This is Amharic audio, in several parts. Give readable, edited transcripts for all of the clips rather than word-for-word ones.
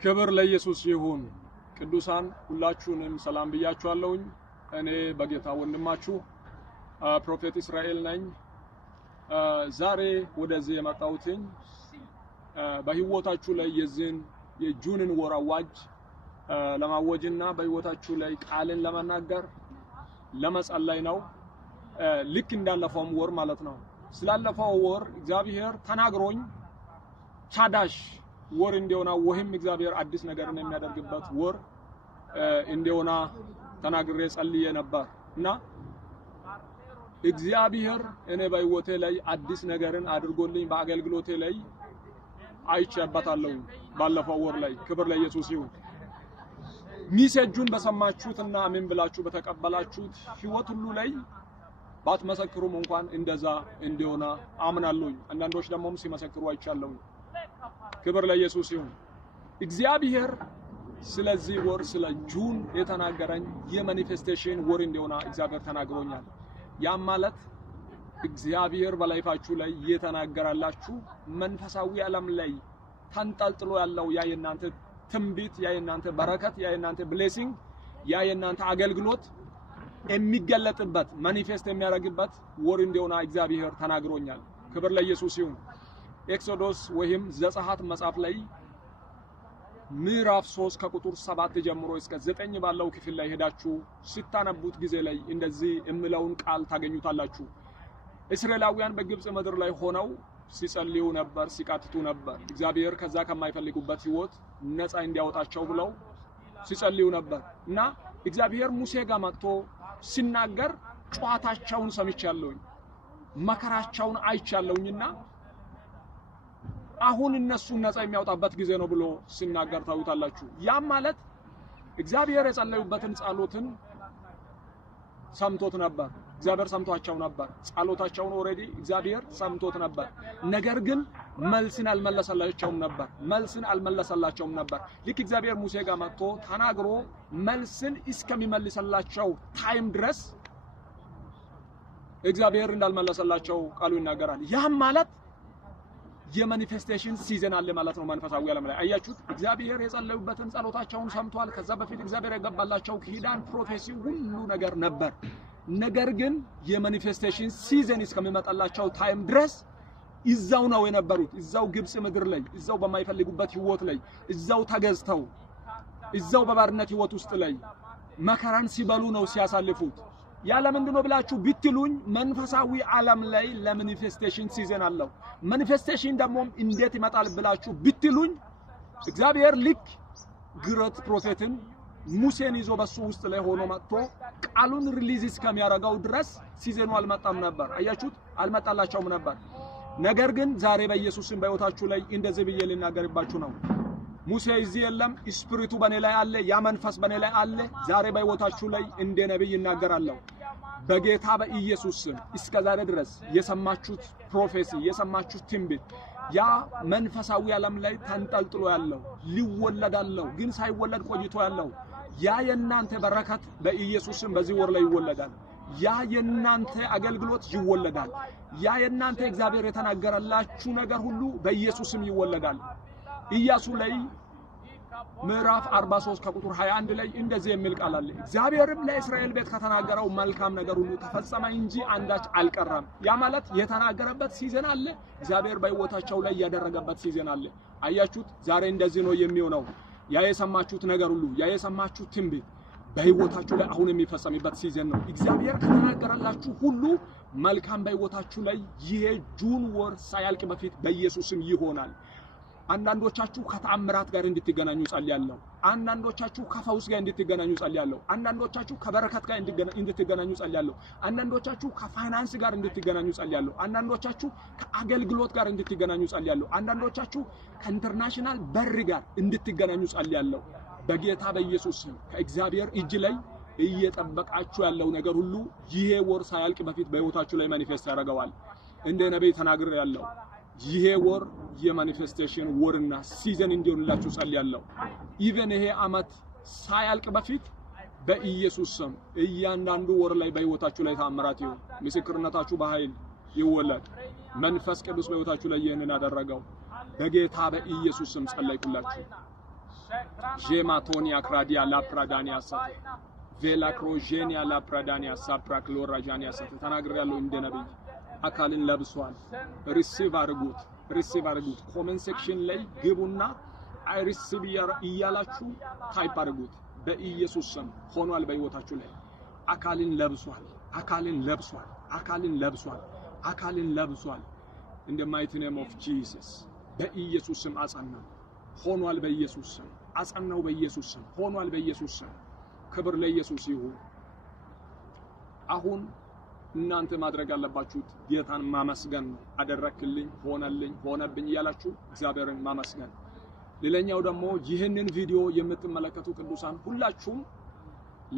ክብር ለኢየሱስ ይሁን። ቅዱሳን ሁላችሁንም ሰላም ብያችኋለሁኝ። እኔ በጌታ ወንድማችሁ ፕሮፌት እስራኤል ነኝ። ዛሬ ወደዚህ የመጣሁትኝ በህይወታችሁ ላይ የዚህን የጁንን ወር አዋጅ ለማወጅና በህይወታችሁ ላይ ቃልን ለመናገር ለመጸለይ ነው። ልክ እንዳለፈው ወር ማለት ነው። ስላለፈው ወር እግዚአብሔር ተናግሮኝ ቻዳሽ ወር እንዲሆና ወህም እግዚአብሔር አዲስ ነገርን የሚያደርግበት ወር እንዲሆና ተናግሬ ጸልዬ ነበርና እግዚአብሔር እኔ በህይወቴ ላይ አዲስ ነገርን አድርጎልኝ በአገልግሎቴ ላይ አይቼበታለሁ። ባለፈው ወር ላይ ክብር ለኢየሱስ ይሁን። ሚሴጁን በሰማችሁትና አሜን ብላችሁ በተቀበላችሁት ህይወት ሁሉ ላይ ባትመሰክሩም እንኳን እንደዛ እንዲሆና አምናለሁ። አንዳንዶች ደግሞ ሲመሰክሩ አይቻለሁ። ክብር ለኢየሱስ ይሁን። እግዚአብሔር ስለዚህ ወር ስለ ጁን የተናገረኝ የማኒፌስቴሽን ወር እንዲሆና እግዚአብሔር ተናግሮኛል። ያም ማለት እግዚአብሔር በላይፋችሁ ላይ የተናገራላችሁ መንፈሳዊ ዓለም ላይ ተንጠልጥሎ ያለው ያ የናንተ ትንቢት፣ ያ የናንተ በረከት፣ ያ የናንተ ብሌሲንግ፣ ያ የናንተ አገልግሎት የሚገለጥበት ማኒፌስት የሚያደርግበት ወር እንዲሆና እግዚአብሔር ተናግሮኛል። ክብር ለኢየሱስ ይሁን። ኤክሶዶስ ወይም ዘጸአት መጽሐፍ ላይ ምዕራፍ 3 ከቁጥር 7 ጀምሮ እስከ 9 ባለው ክፍል ላይ ሄዳችሁ ስታነቡት ጊዜ ላይ እንደዚህ እምለውን ቃል ታገኙታላችሁ። እስራኤላውያን በግብጽ ምድር ላይ ሆነው ሲጸልዩ ነበር፣ ሲቃትቱ ነበር። እግዚአብሔር ከዛ ከማይፈልጉበት ህይወት ነፃ እንዲያወጣቸው ብለው ሲጸልዩ ነበር እና እግዚአብሔር ሙሴ ጋር መጥቶ ሲናገር ጨዋታቸውን ሰምቻለሁኝ፣ መከራቸውን አይቻለሁኝና አሁን እነሱን ነፃ የሚያወጣበት ጊዜ ነው ብሎ ሲናገር ታዩታላችሁ። ያም ማለት እግዚአብሔር የጸለዩበትን ጸሎትን ሰምቶት ነበር። እግዚአብሔር ሰምቷቸው ነበር። ጸሎታቸውን ኦሬዲ እግዚአብሔር ሰምቶት ነበር። ነገር ግን መልስን አልመለሰላቸውም ነበር። ልክ እግዚአብሔር ሙሴ ጋር መጥቶ ተናግሮ መልስን እስከሚመልሰላቸው ታይም ድረስ እግዚአብሔር እንዳልመለሰላቸው ቃሉ ይናገራል። ያም ማለት የማኒፌስቴሽን ሲዝን አለ ማለት ነው። መንፈሳዊ ዓለም ላይ አያችሁት። እግዚአብሔር የጸለዩበትን ጸሎታቸውን ሰምቷል። ከዛ በፊት እግዚአብሔር የገባላቸው ኪዳን ፕሮፌሲ ሁሉ ነገር ነበር። ነገር ግን የማኒፌስቴሽን ሲዝን እስከሚመጣላቸው ታይም ድረስ እዛው ነው የነበሩት። እዛው ግብጽ ምድር ላይ፣ እዛው በማይፈልጉበት ህይወት ላይ፣ እዛው ተገዝተው፣ እዛው በባርነት ህይወት ውስጥ ላይ መከራን ሲበሉ ነው ሲያሳልፉት። ያለ ምንድነው ብላችሁ ብትሉኝ መንፈሳዊ ዓለም ላይ ለማኒፌስቴሽን ሲዝን አለው። ማኒፌስቴሽን ደግሞ እንዴት ይመጣል ብላችሁ ብትሉኝ እግዚአብሔር ልክ ግሮት ፕሮፌትን ሙሴን ይዞ በሱ ውስጥ ላይ ሆኖ መጥቶ ቃሉን ሪሊዝ እስከሚያደርገው ድረስ ሲዝኑ አልመጣም ነበር። አያችሁት፣ አልመጣላቸውም ነበር። ነገር ግን ዛሬ በኢየሱስም በህይወታችሁ ላይ እንደዚህ ብዬ ልናገርባችሁ ነው። ሙሴ እዚህ የለም፣ ስፒሪቱ በኔ ላይ አለ፣ ያ መንፈስ በኔ ላይ አለ። ዛሬ በህይወታችሁ ላይ እንደ ነብይ እናገራለሁ በጌታ በኢየሱስ ስም። እስከዛሬ ድረስ የሰማችሁት ፕሮፌሲ፣ የሰማችሁት ትንቢት ያ መንፈሳዊ ዓለም ላይ ተንጠልጥሎ ያለው ሊወለዳለው ግን ሳይወለድ ቆይቶ ያለው ያ የናንተ በረከት በኢየሱስ ስም በዚህ ወር ላይ ይወለዳል። ያ የናንተ አገልግሎት ይወለዳል። ያ የናንተ እግዚአብሔር የተናገረላችሁ ነገር ሁሉ በኢየሱስ ስም ይወለዳል። ኢያሱ ላይ ምዕራፍ 43 ከቁጥር 21 ላይ እንደዚህ የሚል ቃል አለ። እግዚአብሔርም ለእስራኤል ቤት ከተናገረው መልካም ነገር ሁሉ ተፈጸመ እንጂ አንዳች አልቀረም። ያ ማለት የተናገረበት ሲዝን አለ፣ እግዚአብሔር በህይወታቸው ላይ ያደረገበት ሲዝን አለ። አያችሁት፣ ዛሬ እንደዚህ ነው የሚሆነው። ያ የሰማችሁት ነገር ሁሉ፣ ያ የሰማችሁት ትንቢት በህይወታችሁ ላይ አሁን የሚፈጸምበት ሲዝን ነው። እግዚአብሔር ከተናገረላችሁ ሁሉ መልካም በህይወታችሁ ላይ ይሄ ጁን ወር ሳያልቅ በፊት በኢየሱስም ይሆናል። አንዳንዶቻችሁ ከተአምራት ጋር እንድትገናኙ ጸልያለሁ። አንዳንዶቻችሁ ከፈውስ ጋር እንድትገናኙ ጸልያለሁ። አንዳንዶቻችሁ ከበረከት ጋር እንድትገናኙ ጸልያለሁ። አንዳንዶቻችሁ ከፋይናንስ ጋር እንድትገናኙ ጸልያለሁ። አንዳንዶቻችሁ ከአገልግሎት ጋር እንድትገናኙ ጸልያለሁ። አንዳንዶቻችሁ ከኢንተርናሽናል በር ጋር እንድትገናኙ ጸልያለሁ። በጌታ በኢየሱስ ስም ከእግዚአብሔር እጅ ላይ እየጠበቃችሁ ያለው ነገር ሁሉ ይሄ ወር ሳያልቅ በፊት በህይወታችሁ ላይ ማኒፌስት ያደርገዋል። እንደ ነብይ ተናግሬያለሁ። ይሄ ወር የማኒፌስቴሽን ወርና ሲዝን እንዲሆንላችሁ ጸልያለሁ። ኢቭን ይሄ አመት ሳያልቅ በፊት በኢየሱስ ስም እያንዳንዱ ወር ላይ በህይወታችሁ ላይ ተአምራት ይሁን። ምስክርነታችሁ በኃይል ይወለድ። መንፈስ ቅዱስ በህይወታችሁ ላይ ይህንን አደረገው። በጌታ በኢየሱስ ስም ጸለይኩላችሁ። ጄማቶኒያ ክራዲያ ላፕራዳኒያ ሳተ ቬላክሮጄኒያ ላፕራዳኒያ ሳፕራክሎራጃኒያ ሳተ ተናግሬያለሁ እንደ ነብይ አካልን ለብሷል ሪሲቭ አድርጉት ኮሜንት ሴክሽን ላይ ግቡና አይ ሪሲቭ እያላችሁ ታይፕ አድርጉት በኢየሱስ ስም ሆኗል በህይወታችሁ ላይ አካልን ለብሷል in the mighty name of Jesus በኢየሱስ ስም አጸናው ሆኗል በኢየሱስ ስም አጸናው በኢየሱስ ስም ሆኗል በኢየሱስ ስም ክብር ለኢየሱስ ይሁን አሁን እናንተ ማድረግ ያለባችሁት ጌታን ማመስገን ነው አደረክልኝ ሆነብኝ ያላችሁ እግዚአብሔርን ማመስገን ሌላኛው ደግሞ ይህንን ቪዲዮ የምትመለከቱ ቅዱሳን ሁላችሁም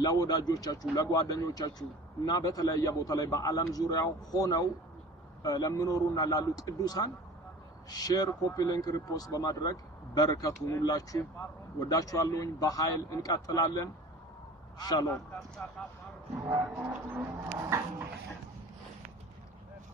ለወዳጆቻችሁ ለጓደኞቻችሁ እና በተለያየ ቦታ ላይ በአለም ዙሪያ ሆነው ለምኖሩና ላሉ ቅዱሳን ሼር ኮፒ ሊንክ ሪፖስት በማድረግ በረከቱን ሁላችሁ ወዳችኋለሁ በኃይል እንቀጥላለን ሻሎም